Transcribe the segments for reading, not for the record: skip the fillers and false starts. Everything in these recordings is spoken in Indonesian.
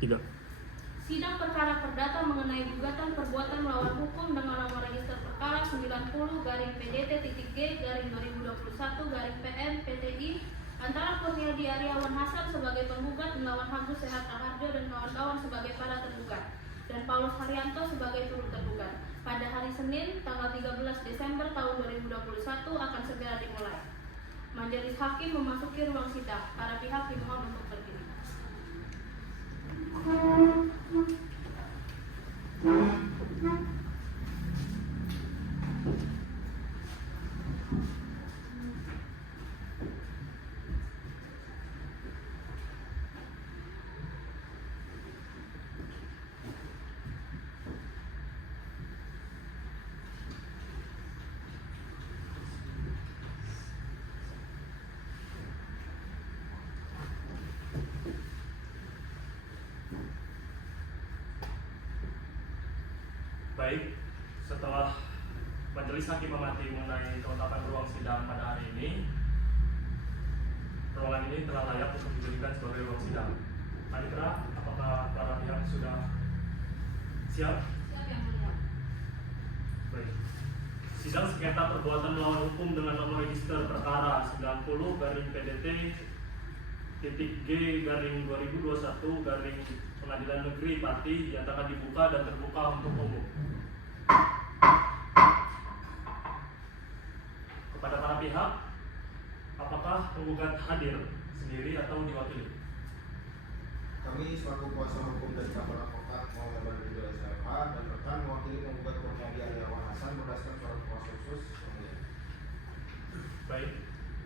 3. Sidang perkara perdata mengenai gugatan perbuatan melawan hukum dengan nomor register perkara 90-PDT-G/2021-PM-PTI antara Kurniadi Aryawan Hasan sebagai penggugat melawan Agus Sehat Raharjo dan kawan-kawan sebagai para tergugat dan Paulus Haryanto sebagai turut tergugat pada hari Senin tanggal 13 Desember tahun 2021 akan segera dimulai. Majelis Hakim memasuki ruang sidang. Para pihak dimohon untuk berdiri. Baik, setelah Majelis Hakim mengamati mengenai kelengkapan ruang sidang pada hari ini, ruangan ini telah layak untuk dijadikan sebagai ruang sidang. Panitera, apakah para pihak sudah siap? Siap yang mulia. Baik. Sidang sengketa perbuatan melawan hukum dengan nomor register perkara 90-PDT-G/2021 Negeri Pati dinyatakan dibuka dan terbuka untuk umum. Kepada para pihak, apakah penggugat hadir sendiri atau diwakili? Kami selaku kuasa hukum dari kantor advokat Muhammad Badrul SLH dan rekan mewakili penggugat Kurniadi Aryawan Hasan berdasarkan surat kuasa khusus. Baik,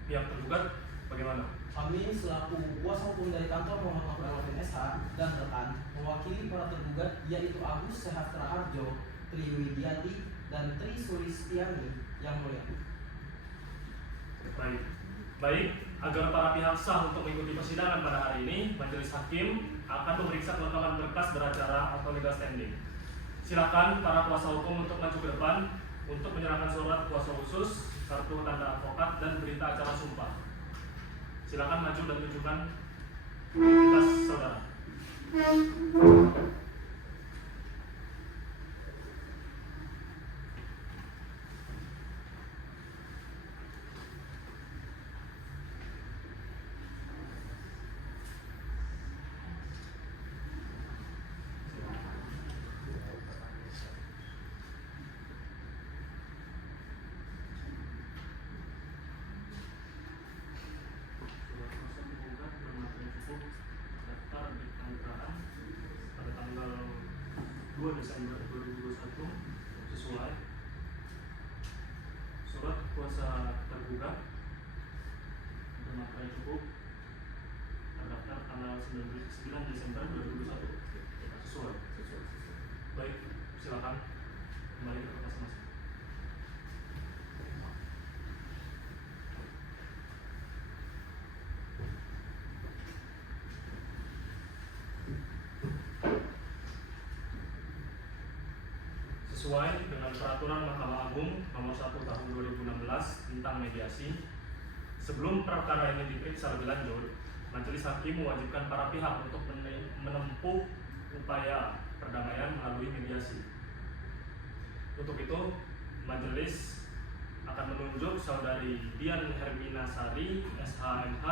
pihak tergugat bagaimana? Kami selaku kuasa hukum dari kantor Muhammad Badrul SH dan rekan mewakili para tergugat yaitu Agus Sehat Raharjo, Tri Widiati, dan Tri Sulistiani yang mulia. Baik, agar para pihak sah untuk mengikuti persidangan pada hari ini, Majelis Hakim akan memeriksa kelengkapan berkas beracara atau legal standing. Silakan para kuasa hukum untuk maju ke depan untuk menyerahkan surat kuasa khusus, kartu tanda advokat, dan berita acara sumpah. Silakan maju dan tunjukkan identitas saudara. Pada tanggal 2 Desember 2021 sesuai surat kuasa tergugat bermakna cukup terdaftar tanggal 9 Desember 2021 sesuai. Baik, silakan kembali ke masing-masing. Sesuai dengan peraturan Mahkamah Agung nomor 1 tahun 2016 tentang mediasi, sebelum perkara ini diperiksa lebih lanjut, Majelis Hakim mewajibkan para pihak untuk menempuh upaya perdamaian melalui mediasi. Untuk itu, Majelis akan menunjuk Saudari Dian Hermina Sari, SHMH,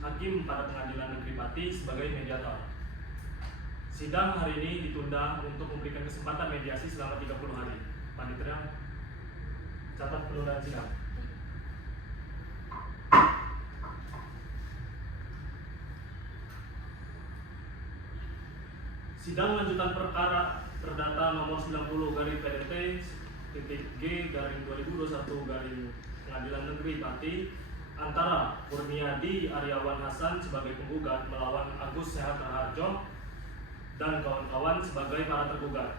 Hakim pada Pengadilan Negeri Pati sebagai mediator. Sidang hari ini ditunda untuk memberikan kesempatan mediasi selama 30 hari. Panitia, catat penundaan sidang. Sidang lanjutan perkara perdata nomor 90-PDT-G/2021 Negeri Pati antara Kurniadi Aryawan Hasan sebagai penggugat melawan Agus Sehat Raharjo dan kawan-kawan sebagai para tergugat.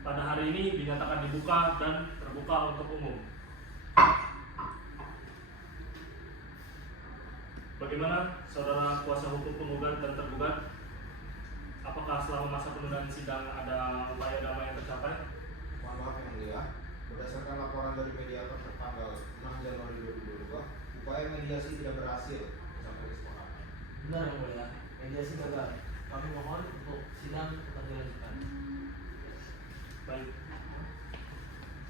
Pada hari ini dinyatakan dibuka dan terbuka untuk umum. Bagaimana saudara kuasa hukum penggugat dan tergugat? Apakah selama masa penundaan sidang ada upaya damai yang tercapai? Mohon maaf yang mulia, berdasarkan laporan dari mediator tertanggal 6 Januari 2022, upaya mediasi tidak berhasil sampai kesepakatan. Benar yang mulia, mediasi gagal. kami mohon untuk sidang tetap dilanjutkan. Baik.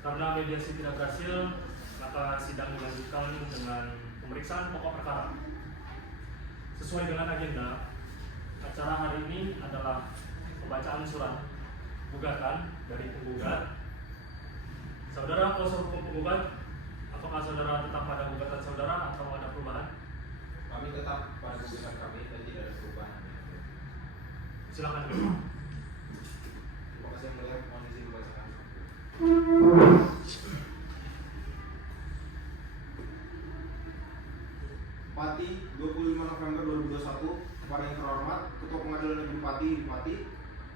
Karena mediasi tidak berhasil, maka sidang dilanjutkan dengan pemeriksaan pokok perkara. Sesuai dengan agenda, acara hari ini adalah pembacaan surat gugatan dari penggugat. Saudara kuasa hukum penggugat, apakah saudara tetap pada gugatan saudara atau ada perubahan? Kami tetap pada gugatan kami dan tidak ada perubahan. Silakan. Terima kasih yang mulia, mohon izin dibacakan. Pati 25 November 2021 kepada yang terhormat Ketua Pengadilan Negeri Pati,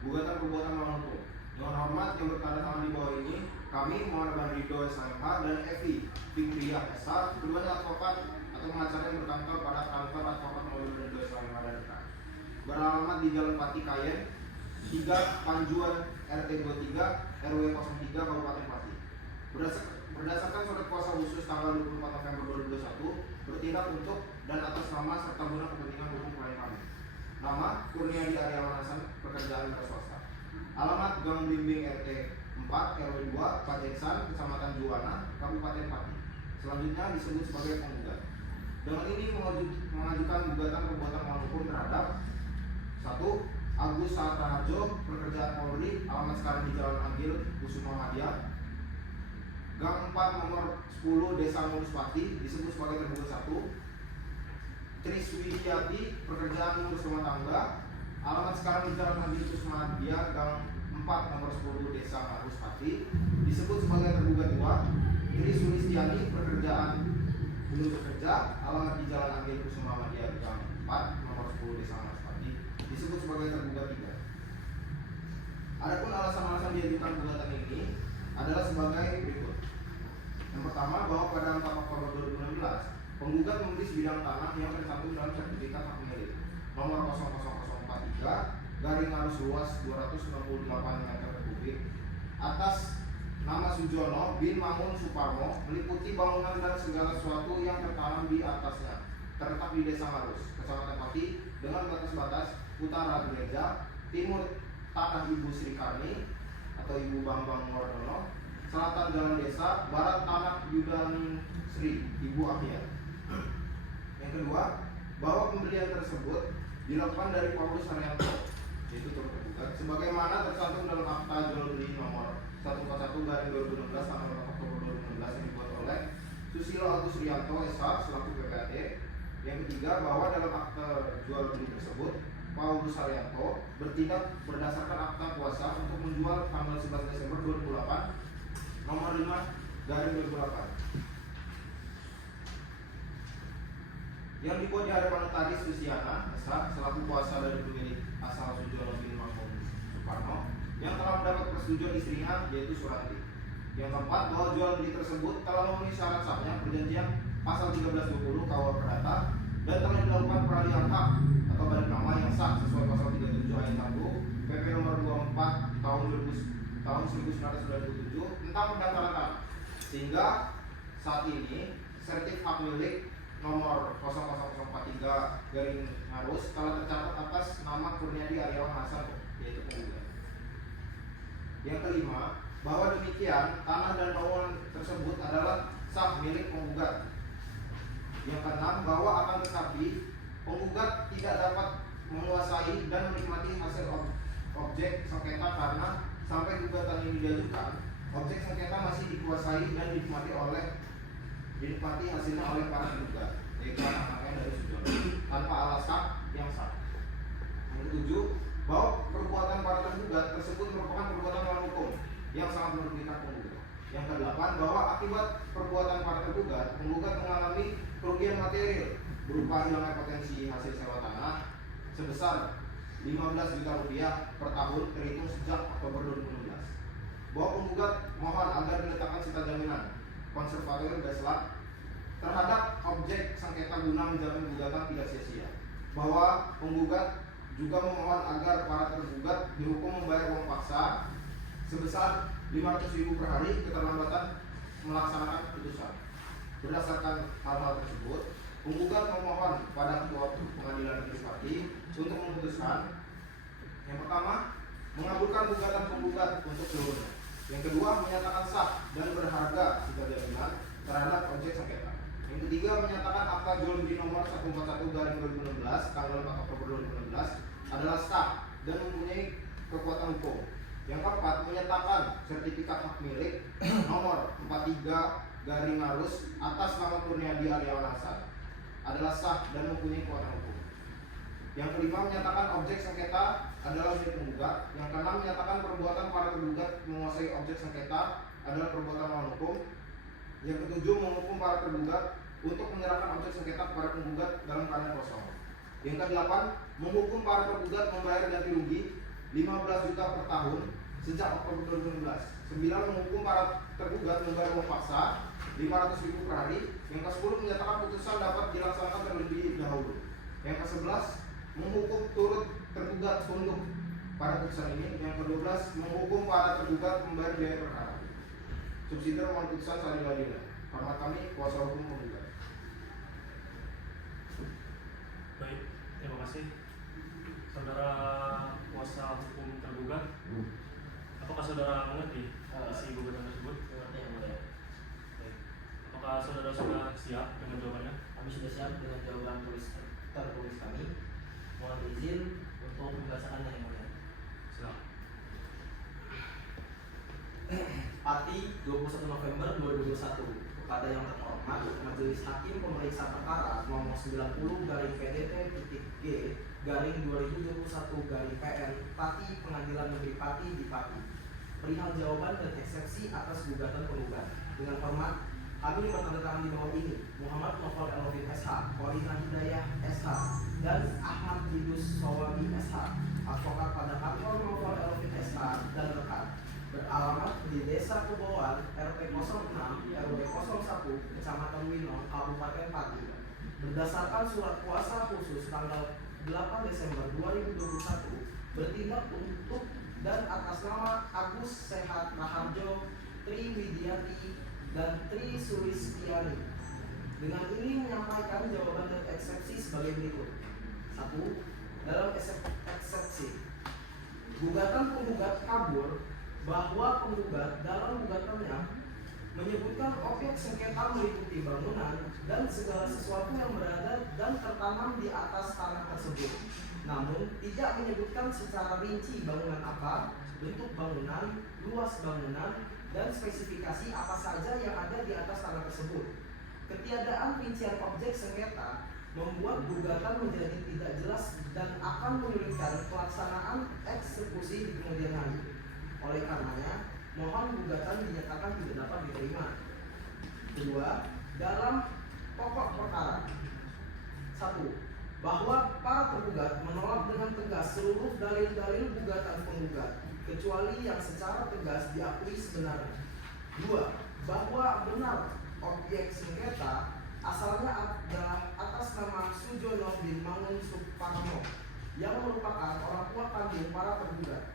gugatan perbuatan melawan hukum. Dengan hormat yang bertanda tangan di bawah ini, kami Muhammad Ridho SMH dan Evi Fikriah SH, keduanya advokat atau pengacara yang berkantor pada kantor advokat Muhammad Ridho SMH dan SH, beralamat di Jalan Pati Kayen 3 Panjuan RT 23 RW 03 Kabupaten Pati. Berdasarkan surat kuasa khusus tanggal 24 November 2021 bertindak untuk dan atas nama serta guna kepentingan hukum klien kami. Nama Kurniadi Aryawan Hasan, pekerjaan wira swasta. Alamat Gang Blimbing RT 4 RW 2 Padeksan, Kecamatan Juwana, Kabupaten Pati. Selanjutnya disebut sebagai penggugat. Dengan ini mengajukan gugatan perbuatan melawan hukum terhadap 1. Agus Satraharjo, pekerjaan Polri, alamat sekarang di Jalan Anggil, Kusuma Hadiah, Gang 4 nomor 10 Desa Mulus Pati, disebut sebagai tergugat 1. Triswidiati, pekerjaan ngurus rumah tangga, alamat sekarang di Jalan Anggil Kusuma Hadiah, Gang 4 nomor 10 Desa Mulus Pati, disebut sebagai tergugat 2. Triswidiati, pekerjaan belum bekerja, alamat di Jalan Anggil Kusuma Hadiah, Gang 4 nomor 10 Desa Mulus Pati, disebut sebagai tergugat 3. Adapun alasan-alasan diajukan gugatan ini adalah sebagai berikut. Yang pertama, bahwa pada 4 Oktober 2016 penggugat membeli sebidang tanah yang tercantum dalam sertifikat hak milik nomor 00043 garing arus luas 268 meter kubik atas nama Sujono bin Mangun Suparmo, meliputi bangunan dan segala sesuatu yang tertanam di atasnya, terletak di Desa Marus, Kecamatan Pati, dengan batas-batas utara gereja, timur tanah Ibu Sri Karni atau Ibu Bambang Wardono, selatan jalan desa, barat tanah Yudan Sri Ibu Ahyar. Yang kedua, bahwa pembelian tersebut dilakukan dari Paulus Haryanto, yaitu turut tergugat, sebagaimana tercantum dalam akta jual beli nomor 141/2016 tanggal 4 Oktober 2016 yang dibuat oleh Susilo Agus Rianto SH selaku PPAT. Yang ketiga, bahwa dalam akta jual beli tersebut Paulus Haryanto bertindak berdasarkan akta kuasa untuk menjual tanggal 11 Desember 2008 nomor 5/2008 yang dibuat di hadapan notaris Luciana SH selaku kuasa dari pemilik asal Sujono bin Mangun Suparno yang telah mendapat persetujuan istrinya yaitu Suranti. Yang keempat, bahwa jual beli tersebut telah memenuhi syarat sahnya perjanjian pasal 1320 KUH Perdata dan telah dilakukan peralihan hak atau balik nama yang sah sesuai pasal 37 ayat 1 PP nomor 24 tahun 1997 tentang pendaftaran tanah, sehingga saat ini sertif hak milik nomor 00043 garing harus telah tercatat atas nama Kurniadi Aryawan Hasan, yaitu penggugat. Yang kelima, bahwa demikian tanah dan bangunan tersebut adalah sah milik penggugat. Yang keenam, bahwa akan tetapi penggugat tidak dapat menguasai dan menikmati hasil objek sengketa karena sampai gugatan ini diajukan, objek sengketa masih dikuasai dan dinikmati hasilnya oleh para penggugat, yaitu anak-anaknya dari Sujono, tanpa alasan yang sah. Yang ketujuh, bahwa perbuatan para tergugat tersebut merupakan perbuatan melawan hukum yang sangat merugikan penggugat. Yang kedelapan, bahwa akibat perbuatan para tergugat, penggugat mengalami kerugian material berupa hilangnya potensi hasil sewa tanah sebesar 15 juta rupiah per tahun terhitung sejak Oktober 2016. Bahwa penggugat mohon agar diletakkan sita jaminan konservator Gaslat terhadap objek sengketa guna menjamin gugatan tidak sia-sia. Bahwa penggugat juga memohon agar para tergugat dihukum membayar uang paksa sebesar 500.000 per hari keterlambatan melaksanakan putusan. Berdasarkan hal-hal tersebut, penggugat memohon pada Ketua Pengadilan Negeri Pati untuk memutuskan Yang pertama, mengabulkan gugatan penggugat untuk seluruhnya. Yang kedua, menyatakan sah dan berharga jika diajukan terhadap objek sengketa. Yang ketiga, menyatakan akta jual beli nomor 141/2016 tanggal 4 Oktober 2016 adalah sah dan mempunyai kekuatan hukum. Yang keempat, menyatakan sertifikat hak milik nomor 43/Arus atas nama Kurniadi Aryawan Hasan adalah sah dan mempunyai kekuatan hukum. Yang kelima, menyatakan objek sengketa adalah milik penggugat. Yang keenam, menyatakan perbuatan para tergugat menguasai objek sengketa adalah perbuatan melawan hukum. Yang ketujuh, menghukum para tergugat untuk menyerahkan objek sengketa kepada penggugat dalam keadaan kosong. Yang kedelapan, menghukum para tergugat membayar ganti rugi 15 juta per tahun sejak Oktober 2016. 9, menghukum para tergugat membayar uang paksa 500.000 per hari. Yang ke-10, menyatakan putusan dapat dilaksanakan terlebih dahulu. Yang ke-11, menghukum turut tergugat tunduk pada putusan ini. Yang ke-12, menghukum para tergugat membayar biaya perkara. Subsidi mohon putusan seadil-adilnya. Hormat kami, kuasa hukum penggugat. Baik, terima kasih saudara kuasa hukum tergugat. Apakah saudara mengerti isi gugatan tersebut? Baik. Apakah saudara sudah siap dengan jawabannya? Kami sudah siap dengan jawaban tertulis kami. Mohon izin untuk membacakannya yang mulia. Silakan. Pati 21 November 2021. Kepada yang terhormat Majelis Hakim Pemeriksa Perkara nomor 90/PDT-G/2021-PN Pati Pengadilan Negeri Pati di Pati. Perihal jawaban dan eksepsi atas gugatan penggugat. Dengan hormat, kami bertandatangan di bawah ini Muhammad Novel Elvin SH, Korina Hidayah SH, dan Ahmad Yudus Sawabi SH, advokat pada kantor Novel Elvin SH dan rekan, beralamat di Desa Keboan, RT 06, RW 01, Kecamatan Winong, Kabupaten Pati. Berdasarkan surat kuasa khusus tanggal 8 Desember 2021, bertindak untuk dan atas nama Agus Sehat Raharjo, Tri Widiati, dan Tri Sulistiani. Dengan ini menyampaikan jawaban dan eksepsi sebagai berikut. 1. Dalam eksepsi, gugatan penggugat kabur bahwa penggugat dalam gugatannya menyebutkan objek sengketa meliputi bangunan dan segala sesuatu yang berada dan tertanam di atas tanah tersebut, namun tidak menyebutkan secara rinci bangunan apa, bentuk bangunan, luas bangunan, dan spesifikasi apa saja yang ada di atas tanah tersebut. Ketiadaan rincian objek sengketa membuat gugatan menjadi tidak jelas dan akan menyulitkan pelaksanaan eksekusi di kemudian hari. Oleh karenanya, mohon gugatan dinyatakan tidak dapat diterima. 2. Dalam pokok perkara 1. Bahwa para tergugat menolak dengan tegas seluruh dalil-dalil gugatan penggugat, kecuali yang secara tegas diakui sebenarnya. 2. Bahwa benar objek sengketa asalnya adalah atas nama Sujono bin Mangun Suparno yang merupakan orang tua kandung para tergugat.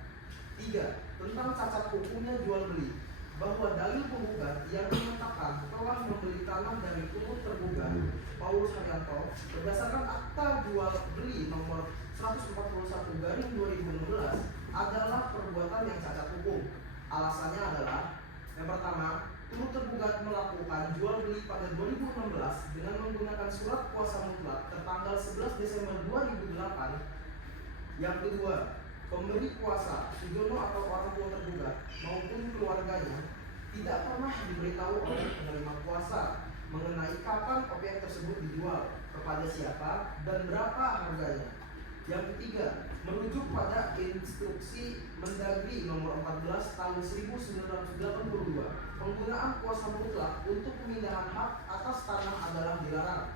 3. Tentang cacat hukumnya jual beli, bahwa dalil penggugat yang menyatakan telah membeli tanah dari turut tergugat Paulus Haryanto berdasarkan akta jual beli nomor 141/2016 adalah perbuatan yang cacat hukum. Alasannya adalah yang pertama, turut tergugat melakukan jual beli pada 2016 dengan menggunakan surat kuasa mutlak tertanggal 11 Desember 2008. Yang kedua, pemberi kuasa Sujono atau orang tua tergugat maupun keluarganya tidak pernah diberitahu oleh penerima kuasa mengenai kapan objek tersebut dijual, kepada siapa, dan berapa harganya. Yang ketiga, merujuk pada instruksi Mendagri nomor 14 tahun 1982, penggunaan kuasa mutlak untuk pemindahan hak atas tanah adalah dilarang.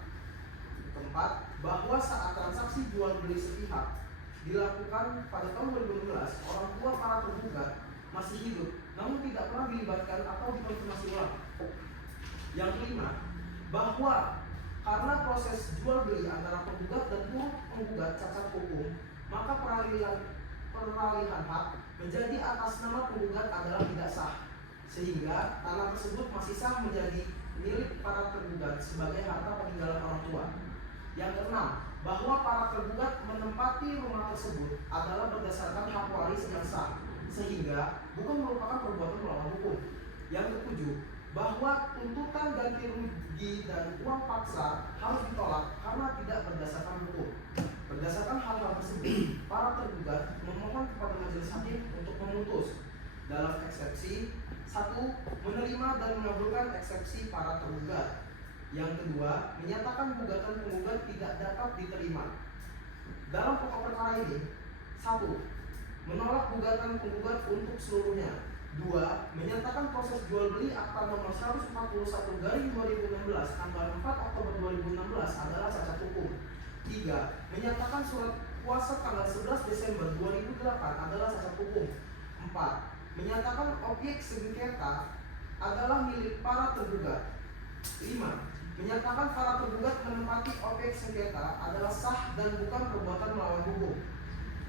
Keempat, bahwa saat transaksi jual beli sepihak dilakukan pada tahun 2016, orang tua para tergugat masih hidup, namun tidak pernah dilibatkan atau dikonfirmasi ulang. Yang kelima, bahwa karena proses jual beli antara penggugat dan turut penggugat cacat hukum, maka peralihan hak menjadi atas nama penggugat adalah tidak sah, sehingga tanah tersebut masih sah menjadi milik para tergugat sebagai harta peninggalan orang tua. Yang keenam, bahwa para tergugat menempati rumah tersebut adalah berdasarkan hak waris yang sah, sehingga bukan merupakan perbuatan melawan hukum. Yang ketujuh, bahwa tuntutan ganti rugi dan uang paksa harus ditolak karena tidak berdasarkan hukum. Berdasarkan hal-hal tersebut, para tergugat memohon kepada majelis hakim untuk memutus dalam eksepsi 1. Menerima dan mengabulkan eksepsi para tergugat. Yang kedua, menyatakan gugatan penggugat tidak dapat diterima. Dalam pokok perkara ini, 1. Menolak gugatan penggugat untuk seluruhnya. 2. Menyatakan proses jual beli akta nomor 141/2016 tanggal 4 Oktober 2016 adalah cacat hukum. 3. Menyatakan surat kuasa tanggal 11 Desember 2008 adalah cacat hukum. 4. Menyatakan objek sengketa adalah milik para tergugat. 5. Menyatakan para tergugat menempati objek sengketa adalah sah dan bukan perbuatan melawan hukum.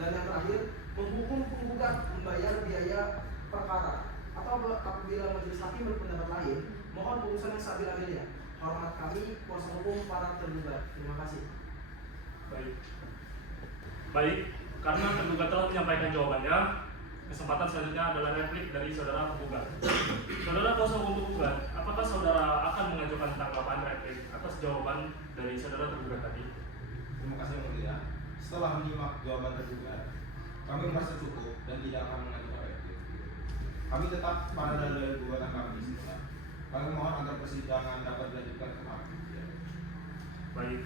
Dan yang terakhir, menghukum penggugat membayar biaya perkara. Atau apabila majelis hakim berpendapat lain, mohon putusan yang seadil-adilnya. Hormat kami, kuasa hukum para tergugat. Terima kasih. Baik, karena tergugat telah menyampaikan jawabannya, kesempatan selanjutnya adalah replik dari saudara penggugat. Saudara kuasa hukum penggugat, apakah saudara akan mengajukan tanggapan replik atas jawaban dari saudara tergugat tadi? Terima kasih Yang Mulia. Setelah menyimak jawaban tergugat, kami merasa cukup dan tidak akan mengajukan replik. Kami tetap pada dalil gugatan kami. Kami mohon agar persidangan dapat dilanjutkan ke mahkamah. Baik,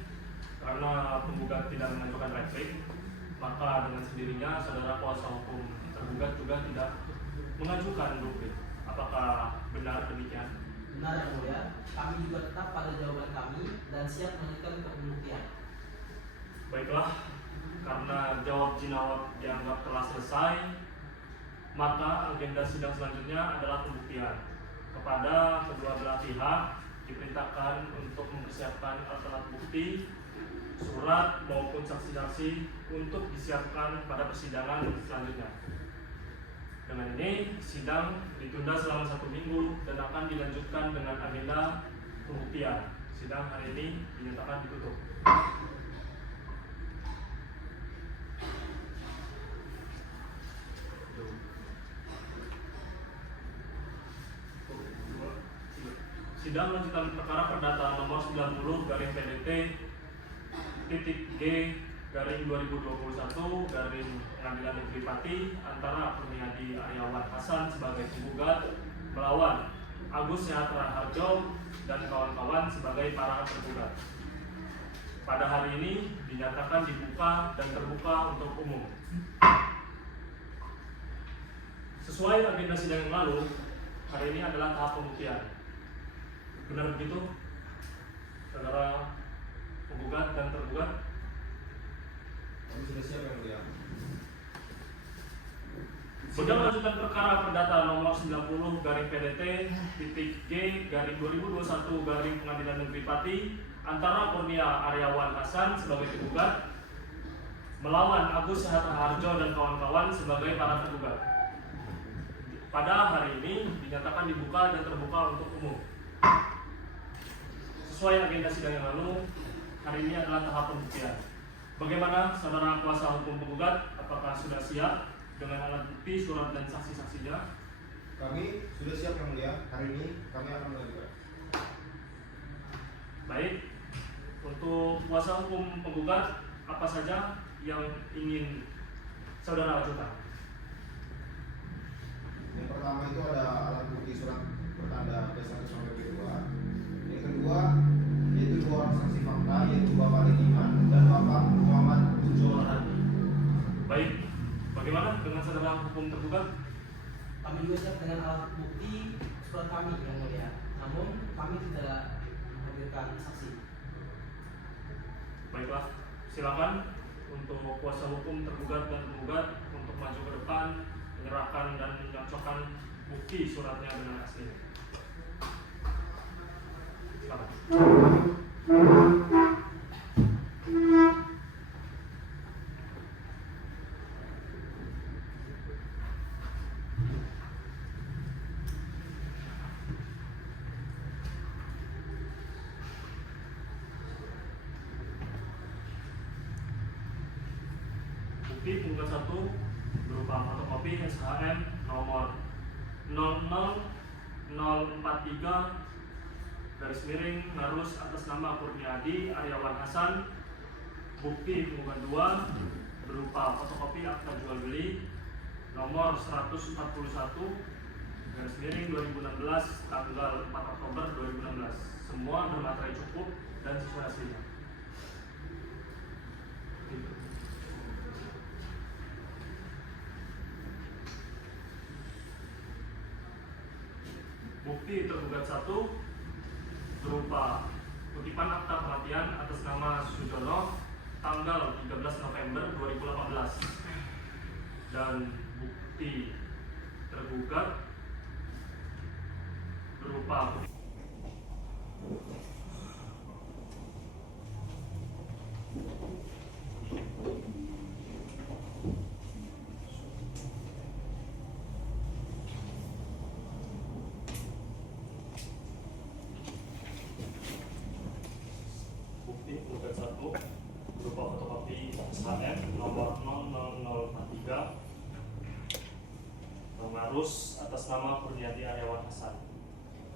karena penggugat tidak mengajukan replik, maka dengan sendirinya saudara kuasa hukum tergugat juga tidak mengajukan replik. Apakah benar demikian? Benar Yang Mulia, kami juga tetap pada jawaban kami dan siap melanjutkan ke pembuktian. Baiklah, karena jawab jinawat dianggap telah selesai, maka agenda sidang selanjutnya adalah pembuktian. Kepada kedua belah pihak diperintahkan untuk mempersiapkan alat bukti, surat maupun saksi-saksi untuk disiapkan pada persidangan selanjutnya. Dengan ini, sidang ditunda selama 1 minggu dan akan dilanjutkan dengan agenda pembuktian. Sidang hari ini dinyatakan ditutup. Sidang lanjutan perkara perdata nomor 90/P-G/2021 Pengadilan Negeri Pati antara Kurniadi Aryawan Hasan sebagai penggugat melawan Agus Sehat Raharjo dan kawan-kawan sebagai para tergugat. Pada hari ini dinyatakan dibuka dan terbuka untuk umum. Sesuai agenda sidang yang lalu, hari ini adalah tahap pembuktian. Benar begitu, saudara penggugat dan tergugat? Kami sudah siap Yang Mulia. Sidang lanjutan perkara perdata nomor 90/PDT-G/2021 Pengadilan Negeri Pati antara Kurnia Aryawan Hasan sebagai penggugat melawan Agus Sehat Raharjo dan kawan-kawan sebagai para tergugat. Pada hari ini dinyatakan dibuka dan terbuka untuk umum. Sesuai agenda sidang yang lalu, hari ini adalah tahap pembuktian. Bagaimana saudara kuasa hukum penggugat? Apakah sudah siap dengan alat bukti, surat dan saksi-saksinya? Kami sudah siap Yang Mulia. Hari ini kami akan mengajukan. Baik, untuk kuasa hukum penggugat, apa saja yang ingin saudara ajukan? Yang pertama itu ada alat bukti surat bertanda P1 sampai P2. Yang kedua yaitu 2 orang saksi fakta, yaitu Bapak Lediman dan Bapak Muhammad Jolan. Baik, bagaimana dengan saudara hukum tergugat? Kami juga siap dengan alat bukti surat kami Yang Mulia. Namun kami tidak menghadirkan saksi. Baiklah, silakan untuk kuasa hukum tergugat dan penggugat untuk maju ke depan, menyerahkan dan menyocokkan bukti suratnya dengan aslinya. Silakan. Bukti penggugat 1 berupa fotokopi SHM nomor 00043 atas nama Kurniadi Aryawan Hasan. Bukti penggugat 2 berupa fotokopi akta jual beli nomor 141/2016 tanggal 4 Oktober 2016. Semua bermaterai cukup dan sesuai hasilnya. Bukti tergugat 1 berupa kutipan akta kematian atas nama Sujono tanggal 13 November 2018 dan bukti tergugat berupa berupa fotokopi SHM nomor 00043 pengarus atas nama Kurniadi Aryawan Hasan.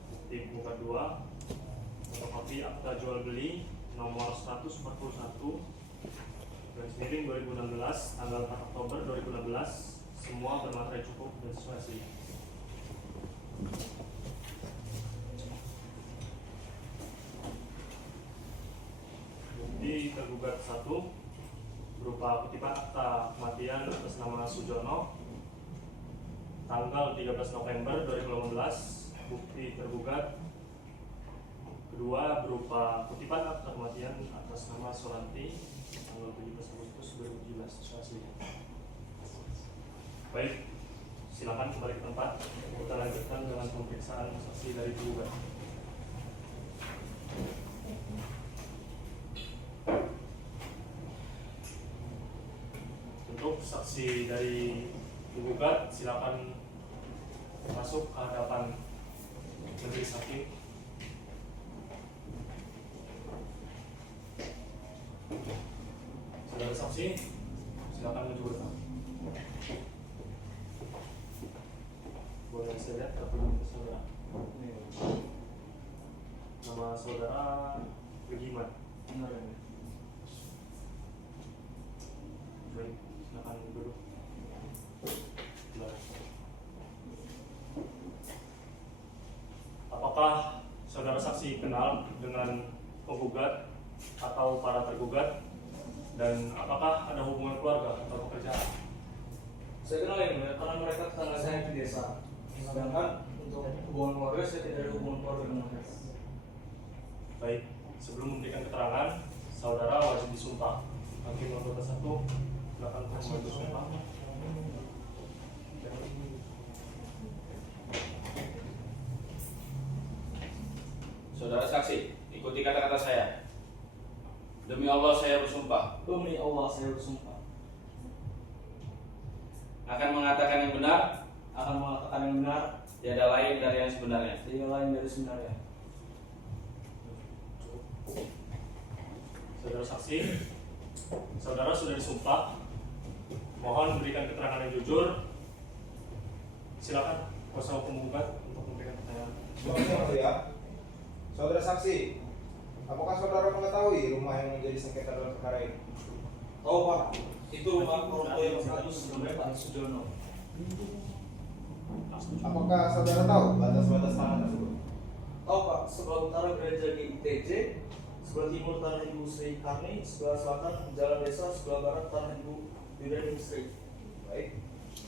Bukti penggugat 2 fotokopi akta jual beli nomor 141/2016 tanggal 4 Oktober 2016. Semua bermaterai cukup dan sesuai hasilnya. Bukti tergugat 1 berupa kutipan akta kematian atas nama Sujono tanggal 13 November 2018. Bukti tergugat kedua berupa kutipan akta kematian atas nama Suranti tanggal 17 Agustus 2017. Baik, silakan kembali ke tempat. Kita lanjutkan dengan pemeriksaan saksi dari tergugat. Untuk saksi dari tergugat, silakan masuk ke hadapan majelis hakim. Saudara saksi, silakan maju ke depan. Boleh saya lihat kartu saudara? Nama saudara Regiman. Benar ya? Baik, silakan duduk. Apakah saudara saksi kenal dengan penggugat atau para tergugat, dan apakah ada hubungan keluarga atau pekerjaan? Saya kenal yang mulia, karena mereka tetangga saya di desa. Sedangkan untuk hubungan keluarga saya tidak ada hubungan keluarga dengan mereka. Baik, sebelum memberikan keterangan, saudara wajib disumpah. Hakim nomor 1, silakan membantu sumpah. Saudara saksi, ikuti kata-kata saya. Demi Allah saya bersumpah Demi Allah saya bersumpah akan mengatakan yang benar, akan mengatakan yang benar, tiada lain dari yang sebenarnya. tidak lain dari sebenarnya. Saudara saksi, saudara sudah disumpah. Mohon berikan keterangan yang jujur. Silakan kuasa hukum penggugat untuk memberikan pertanyaan. Ya. Saudara saksi, apakah saudara mengetahui rumah yang menjadi sengketa dalam perkara ini? Tahu Pak, itu rumah orang tua yang status sebagai Pak Sujono. Apakah saudara tahu batas-batas tanah tersebut? Tahu Pak, sebelah utara gereja GITJ, sebelah timur tanah Ibu Sri Karni, sebelah selatan jalan desa, sebelah barat tanah Ibu Yudani Sri. Baik.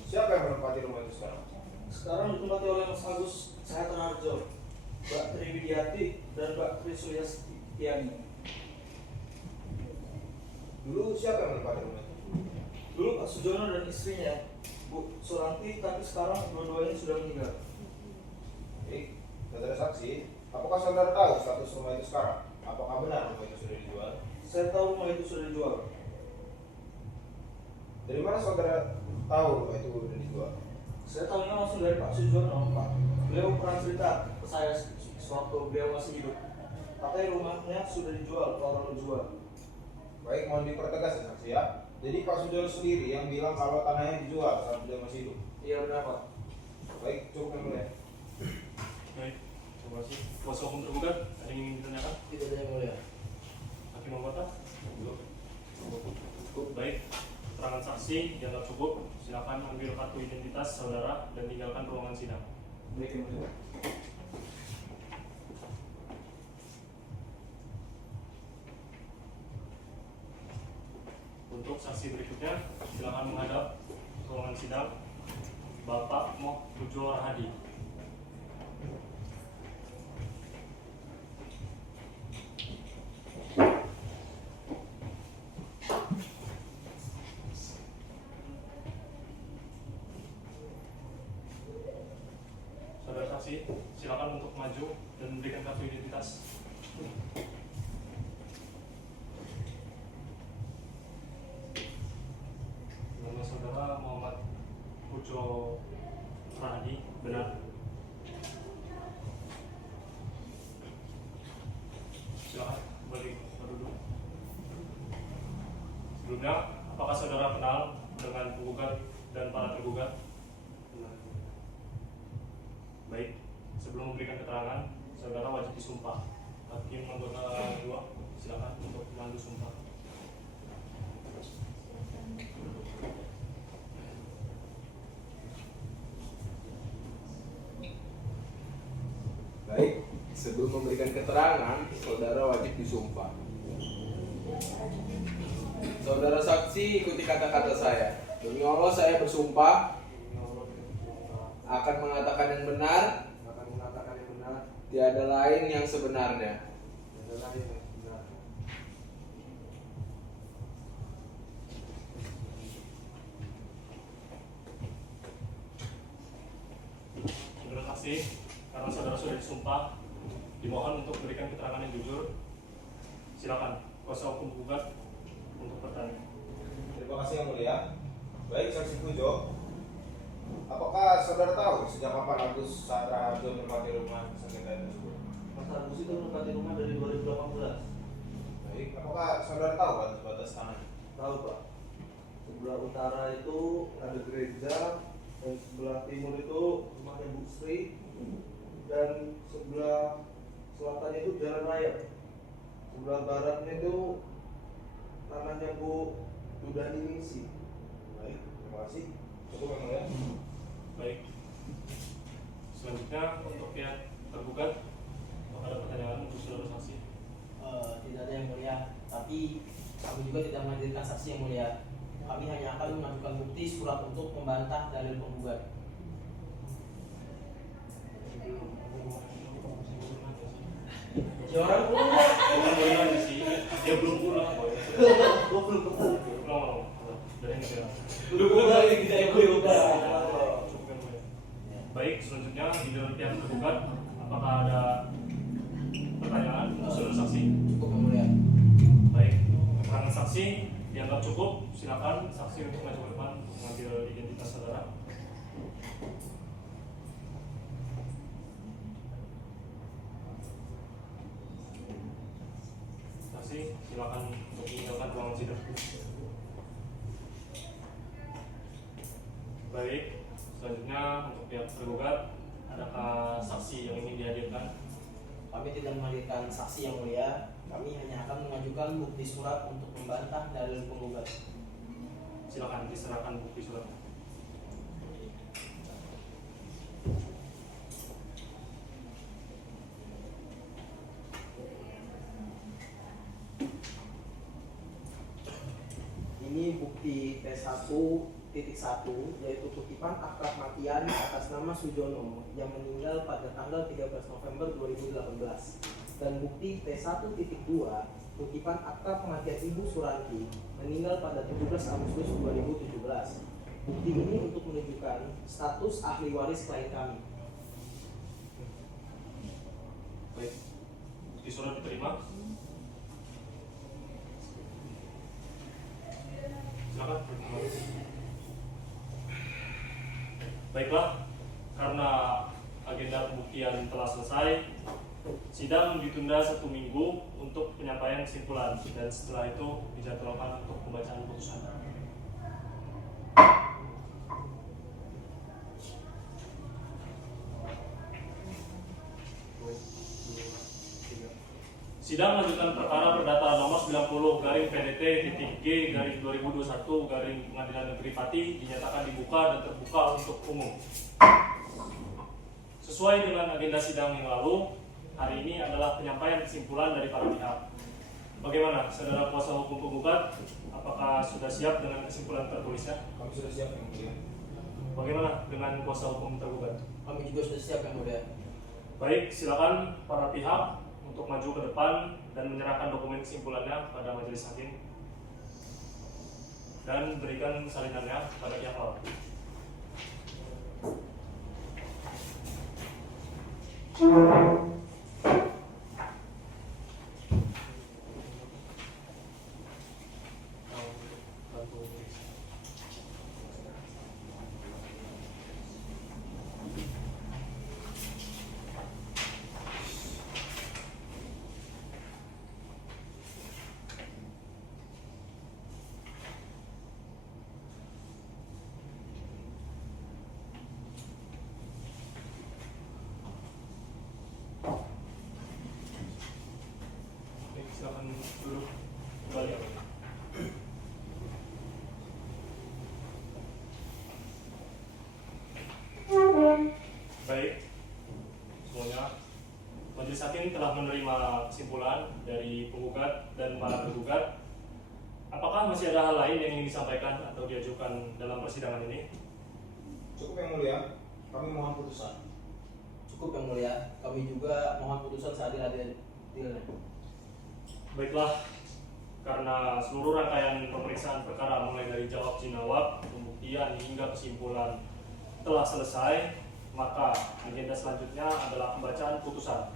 Siapa yang menempati rumah itu sekarang? Sekarang ditempati oleh Mas Agus Sehat Harjo, Mbak Tri Widiati, dan Mbak Tri Sulistiani. Dulu siapa yang menempati rumah itu? Dulu Pak Sujono dan istrinya, Bu Suranti, tapi sekarang dua-duanya sudah meninggal. Baik. Saudara saksi, apakah saudara tahu status rumah itu sekarang? Apakah benar rumah itu sudah dijual? Saya tahu rumah itu sudah dijual. Dari mana saudara tahu rumah itu sudah dijual? Saya tahunya langsung dari Pak Sujono, Pak. Beliau pernah cerita ke saya sewaktu beliau masih hidup. Katanya rumahnya sudah dijual, kalau dijual. Baik, mohon dipertegas ya saksi ya. Jadi Pak Sujono sendiri yang bilang kalau tanahnya dijual saat beliau masih hidup. Iya benar Pak. Baik, cukup yang mulia. Baik, terima kasih. Kuasa hukum tergugat, ada yang ingin ditanyakan? Tidak ada yang mulia. Hakim anggota? Cukup. Baik, keterangan saksi dianggap cukup. Silakan ambil kartu identitas saudara dan tinggalkan ruangan sidang. Baik yang mulia. Untuk saksi berikutnya, silakan menghadap ruangan sidang. Bapak Moh Pujo Rahadi. Saudara saksi, silakan untuk maju dan memberikan kartu identitas. Nama saudara Muhammad Pujo Rahadi, benar? Silakan kembali berduduk. Sebelumnya, apakah saudara kenal dengan penggugat dan para tergugat? Baik, sebelum memberikan keterangan, saudara wajib disumpah. Hakim anggota 2, silakan untuk memandu sumpah. Baik, sebelum memberikan keterangan, saudara wajib disumpah. Saudara saksi, ikuti kata-kata saya. Demi Allah saya bersumpah akan mengatakan yang benar, tiada lain yang sebenarnya. Saudara saksi, karena saudara sudah disumpah, dimohon untuk memberikan keterangan yang jujur. Silakan, kuasa hukum gugat untuk bertanya. Terima kasih yang mulia. Baik, saksi Pujo. Apakah saudara tahu sejak kapan Agus Satraharjo menempati rumah sengketa tersebut? Mas Agus itu menempati rumah dari 2018. Baik, apakah saudara tahu batas tanah? Tahu Pak. Sebelah utara itu ada gereja dan sebelah timur itu rumahnya Bu Sri dan sebelah selatannya itu jalan raya. Sebelah baratnya itu tanahnya Bu Dudani Ningsih. Baik, terima kasih. Cukup yang mulia. Baik. Selanjutnya untuk pihak tergugat, apakah ada pertanyaan untuk saudara saksi? Tidak ada yang mulia, tapi kami juga tidak menghadirkan saksi yang mulia. Kami hanya akan mengajukan bukti surat untuk membantah dalil penggugat. Ya orang pulang. Bukan boleh lagi sih, dia belum pulang. Gua belum ketemu. Pulang, dari yang dia. Udah kembali kita yang belum. Baik, selanjutnya di dalam pihak tergugat, apakah ada pertanyaan untuk saudara saksi? Cukup yang mulia. Baik, keterangan saksi dianggap cukup. Silakan saksi untuk maju ke depan mengambil identitas saudara. Saksi, silakan untuk meninggalkan ruangan sidang. Baik, selanjutnya untuk pihak tergugat, adakah saksi yang ingin dihadirkan? Kami tidak menghadirkan saksi yang mulia. Kami hanya akan mengajukan bukti surat untuk membantah dalil penggugat. Silakan diserahkan bukti suratnya. Ini bukti T1.1 yaitu kutipan akta kematian atas nama Sujono yang meninggal pada tanggal 13 November 2018 dan bukti T1.2 kutipan akta kematian Ibu Suranti meninggal pada 17 Agustus 2017. Bukti ini untuk menunjukkan status ahli waris klien kami. Baik, bukti surat diterima. Silakan. Baiklah, karena agenda pembuktian telah selesai, sidang ditunda 1 minggu untuk penyampaian kesimpulan dan setelah itu dijadwalkan untuk pembacaan putusan. Sidang lanjutan perkara perdata nomor 90 garing PDT titik G garing 2021 garing Pengadilan Negeri Pati dinyatakan dibuka dan terbuka untuk umum. Sesuai dengan agenda sidang yang lalu, hari ini adalah penyampaian kesimpulan dari para pihak. Bagaimana, saudara kuasa hukum penggugat? Apakah sudah siap dengan kesimpulan tertulisnya? Kami sudah siap yang mulia. Bagaimana dengan kuasa hukum tergugat? Kami juga sudah siap yang mulia. Baik, silakan para pihak untuk maju ke depan dan menyerahkan dokumen kesimpulannya pada majelis hakim dan berikan salinannya pada pihak lawan. Silakan duduk kembali. Baik, semuanya. Majelis hakim telah menerima kesimpulan dari penggugat dan para tergugat. Apakah masih ada hal lain yang ingin disampaikan atau diajukan dalam persidangan ini? Cukup yang mulia. Kami mohon putusan. Cukup yang mulia. Kami juga mohon putusan seadil-adilnya. Baiklah, karena seluruh rangkaian pemeriksaan perkara mulai dari jawab jinawab, pembuktian hingga kesimpulan telah selesai, maka agenda selanjutnya adalah pembacaan putusan.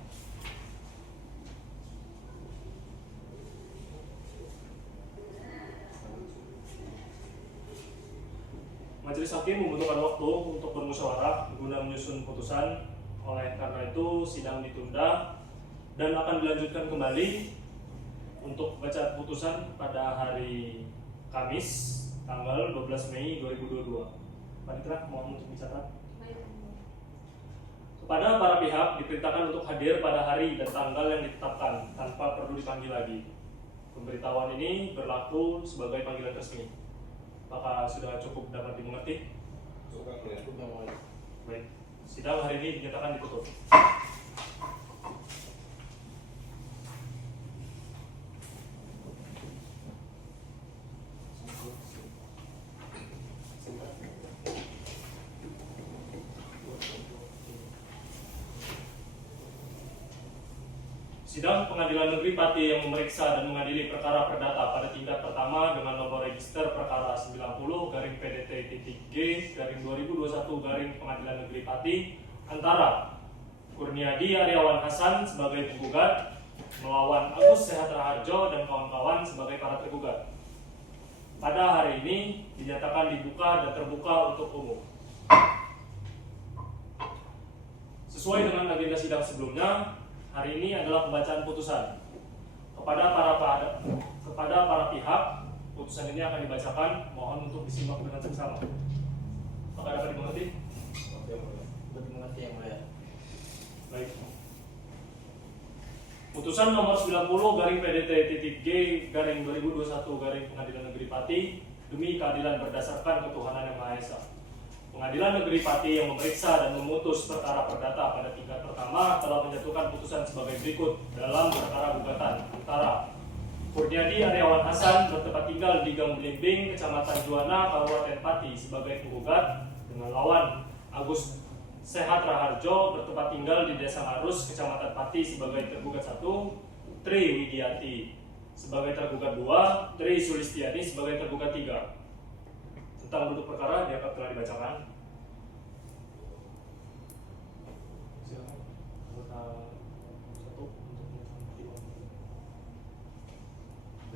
Majelis hakim membutuhkan waktu untuk bermusyawarah guna menyusun putusan. Oleh karena itu, sidang ditunda dan akan dilanjutkan kembali untuk baca putusan pada hari Kamis tanggal 12 Mei 2022. Panitra, mohon untuk dicatat. Kepada para pihak diperintahkan untuk hadir pada hari dan tanggal yang ditetapkan tanpa perlu dipanggil lagi. Pemberitahuan ini berlaku sebagai panggilan resmi. Apakah sudah cukup dapat dimengerti? Cukup yang mulia. Cukup yang mulia. Baik, sidang hari ini dinyatakan ditutup. Sidang Pengadilan Negeri Pati yang memeriksa dan mengadili perkara perdata pada tingkat pertama dengan nomor register perkara 90/PDT-G/2021 Pengadilan Negeri Pati antara Kurniadi Aryawan Hasan sebagai penggugat melawan Agus Sehat Raharjo dan kawan-kawan sebagai para tergugat. Pada hari ini dinyatakan dibuka dan terbuka untuk umum. Sesuai dengan agenda sidang sebelumnya, hari ini adalah pembacaan putusan. Kepada para pihak, putusan ini akan dibacakan. Mohon untuk disimak dengan seksama. Apakah dapat dimengerti? Dapat dimengerti yang mulia. Baik. Putusan nomor 90/PDT-G/2021 Pengadilan Negeri Pati demi keadilan berdasarkan ketuhanan yang Maha Esa. Pengadilan Negeri Pati yang memeriksa dan memutus perkara perdata pada tingkat pertama telah menjatuhkan putusan sebagai berikut dalam perkara gugatan antara Kurniadi Aryawan Hasan bertempat tinggal di Gang Blimbing, Kecamatan Juwana, Kabupaten Pati sebagai penggugat dengan lawan Agus Sehat Raharjo bertempat tinggal di Desa Harus, Kecamatan Pati sebagai tergugat 1, Tri Widiati sebagai tergugat 2, Tri Sulistiani sebagai tergugat 3. Tentang duduk perkara dianggap telah dibacakan. Silakan anggota 1 untuk menyatakan.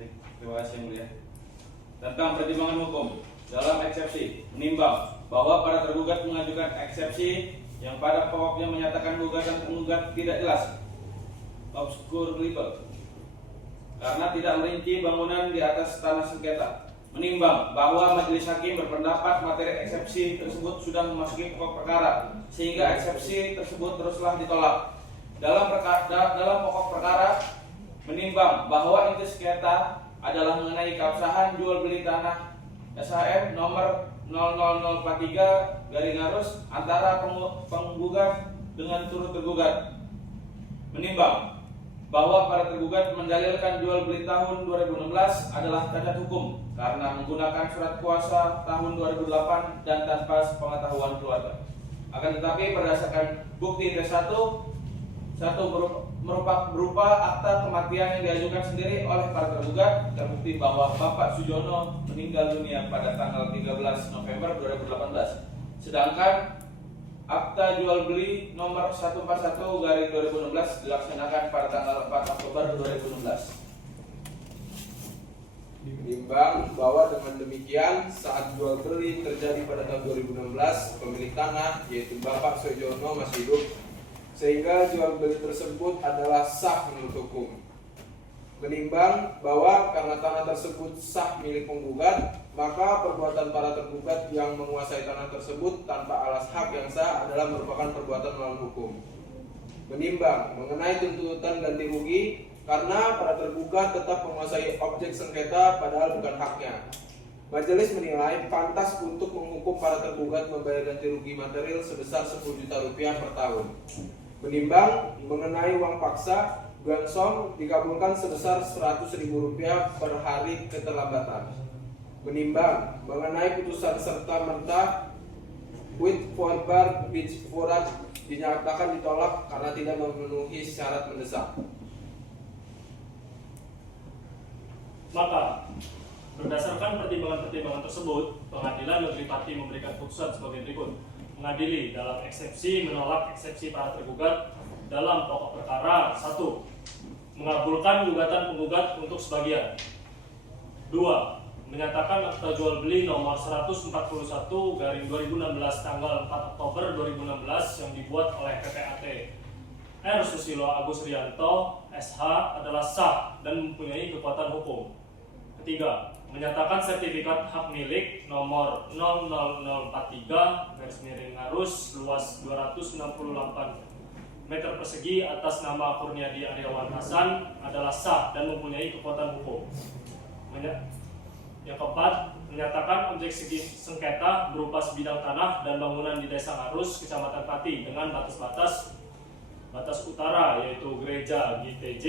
Baik, terima kasih yang mulia. Tentang pertimbangan hukum dalam eksepsi menimbang bahwa para tergugat mengajukan eksepsi yang pada pokoknya menyatakan gugatan penggugat tidak jelas, obscur legal, karena tidak merinci bangunan di atas tanah sengketa. Menimbang bahwa majelis hakim berpendapat materi eksepsi tersebut sudah memasuki pokok perkara, sehingga eksepsi tersebut teruslah ditolak. Dalam pokok perkara menimbang bahwa inti sengketa adalah mengenai keabsahan jual beli tanah SHM nomor 00043 antara penggugat dengan turut tergugat. Menimbang bahwa para tergugat mendalilkan jual beli tahun 2016 adalah cacat hukum karena menggunakan surat kuasa tahun 2008 dan tanpa sepengetahuan keluarga. Akan tetapi berdasarkan bukti T1 berupa akta kematian yang diajukan sendiri oleh para tergugat, terbukti bahwa Bapak Sujono meninggal dunia pada tanggal 13 November 2018. Sedangkan akta jual beli nomor 141/2016 dilaksanakan pada tanggal 4 Oktober 2016. Menimbang bahwa dengan demikian saat jual beli terjadi pada tahun 2016, pemilik tanah yaitu Bapak Sujono masih hidup, sehingga jual beli tersebut adalah sah menurut hukum. Menimbang bahwa karena tanah tersebut sah milik penggugat, maka perbuatan para tergugat yang menguasai tanah tersebut tanpa alas hak yang sah adalah merupakan perbuatan melawan hukum. Menimbang mengenai tuntutan ganti rugi, karena para tergugat tetap menguasai objek sengketa padahal bukan haknya. Majelis menilai pantas untuk menghukum para tergugat membayar ganti rugi material sebesar 10 juta rupiah per tahun. Menimbang mengenai uang paksa, Gansong dikabulkan sebesar 100.000 rupiah per hari keterlambatan. Menimbang mengenai putusan serta merta quid for bar beach forat dinyatakan ditolak karena tidak memenuhi syarat mendesak. Maka berdasarkan pertimbangan-pertimbangan tersebut, Pengadilan Negeri Pati memberikan putusan sebagai berikut. Mengadili dalam eksepsi menolak eksepsi para tergugat dalam pokok perkara. 1. Mengabulkan gugatan penggugat untuk sebagian. 2. Menyatakan akta jual beli nomor 141/2016 tanggal 4 Oktober 2016 yang dibuat oleh PPAT R. Susilo Agus Rianto SH adalah sah dan mempunyai kekuatan hukum. Ketiga, menyatakan sertifikat hak milik nomor 00043/arus luas 268 meter persegi atas nama Kurniadi Aryawan Hasan adalah sah dan mempunyai kekuatan hukum. Yang keempat, menyatakan objek sengketa berupa sebidang tanah dan bangunan di Desa Ngarus, Kecamatan Pati dengan batas utara yaitu Gereja GTJ,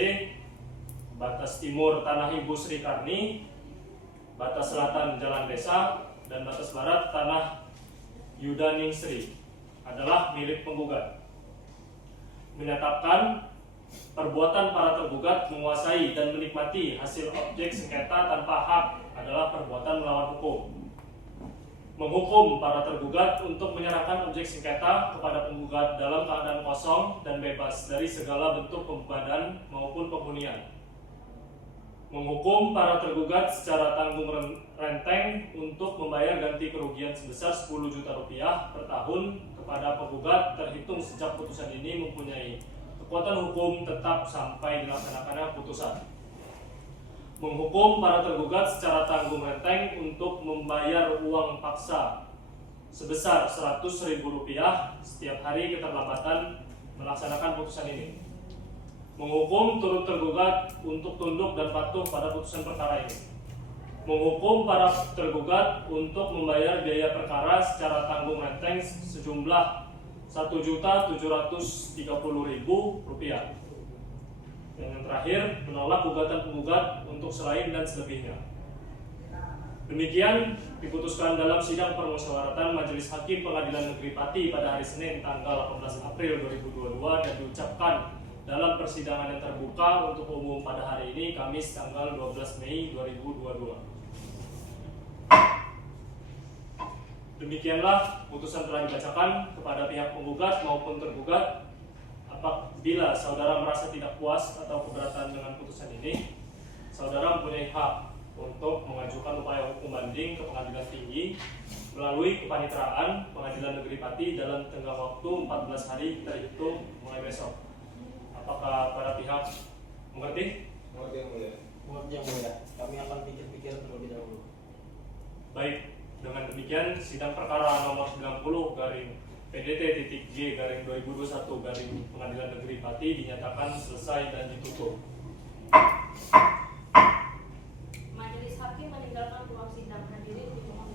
batas timur Tanah Ibu Sri Karni, batas selatan Jalan Desa, dan batas barat Tanah Yudaning Sri adalah milik penggugat. Menyatakan perbuatan para tergugat menguasai dan menikmati hasil objek sengketa tanpa hak adalah perbuatan melawan hukum. Menghukum para tergugat untuk menyerahkan objek sengketa kepada penggugat dalam keadaan kosong dan bebas dari segala bentuk pembebanan maupun penghunian. Menghukum para tergugat secara tanggung renteng untuk membayar ganti kerugian sebesar 10 juta rupiah per tahun kepada penggugat terhitung sejak putusan ini mempunyai kekuatan hukum tetap sampai dilaksanakannya putusan. Menghukum para tergugat secara tanggung renteng untuk membayar uang paksa sebesar 100.000 rupiah setiap hari keterlambatan melaksanakan putusan ini. Menghukum turut tergugat untuk tunduk dan patuh pada putusan perkara ini. Menghukum para tergugat untuk membayar biaya perkara secara tanggung renteng sejumlah Rp1.730.000. Dan yang terakhir, menolak gugatan penggugat untuk selain dan selebihnya. Demikian diputuskan dalam sidang permusyawaratan Majelis Hakim Pengadilan Negeri Pati pada hari Senin tanggal 18 April 2022 dan diucapkan dalam persidangan yang terbuka untuk umum pada hari ini Kamis tanggal 12 Mei 2022. Demikianlah putusan telah dibacakan kepada pihak penggugat maupun tergugat. Apabila saudara merasa tidak puas atau keberatan dengan putusan ini, saudara mempunyai hak untuk mengajukan upaya hukum banding ke Pengadilan Tinggi melalui kepanitraan Pengadilan Negeri Pati dalam tenggang waktu 14 hari terhitung mulai besok. Apakah para pihak mengerti? Mengerti yang mulia. Mengerti yang mulia. Kami akan pikir-pikir terlebih dahulu. Baik, dengan demikian sidang perkara nomor 90/PDT.G/2021 Pengadilan Negeri Pati dinyatakan selesai dan ditutup. Majelis hakim meninggalkan ruang sidang. Hadirin dimohon.